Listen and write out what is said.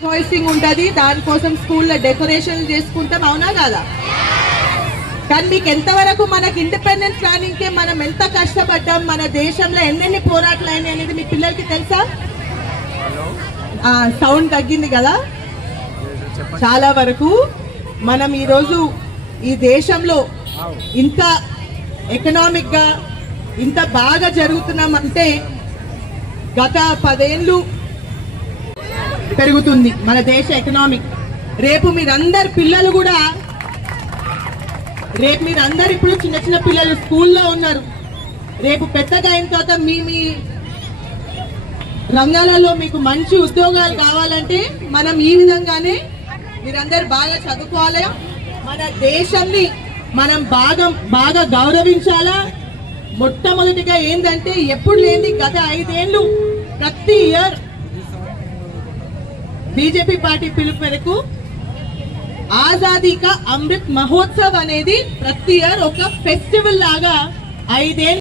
Voicing ఉంటది, దానికోసం స్కూల్లో డెకరేషన్ చేసుకుంటాం, అవునా కాదా? కానీ మీకు ఎంతవరకు మనకి ఇండిపెండెన్స్ రానికే మనం ఎంత కష్టపడ్డాం, మన దేశంలో ఎన్నెన్ని పోరాటాలు అయినాయి అనేది మీ పిల్లలకి తెలుసా? సౌండ్ తగ్గింది కదా. చాలా వరకు మనం ఈరోజు ఈ దేశంలో ఇంత ఎకనామిక్ గా ఇంత బాగా జరుగుతున్నామంటే గత 10 ఏళ్ళు పెరుగుతుంది మన దేశ ఎకనామిక్. రేపు మీరందరు పిల్లలు కూడా మీరందరు ఇప్పుడు చిన్న చిన్న పిల్లలు స్కూల్లో ఉన్నారు. రేపు పెద్దగా అయిన తర్వాత మీ రంగాలలో మీకు మంచి ఉద్యోగాలు కావాలంటే మనం ఈ విధంగానే మీరందరు బాగా చదువుకోవాలి. మన దేశాన్ని మనం బాగా గౌరవించాలా. మొట్టమొదటిగా ఏంటంటే ఎప్పుడు లేని గత 5 ఏళ్ళు ప్రతి ఇయర్ బీజేపీ పార్టీ పిలుపు మేరకు ఆజాదీ కా అమృత్ మహోత్సవ్ అనేది ప్రతి ఇయర్ ఒక ఫెస్టివల్ లాగా 5 ఏళ్ళు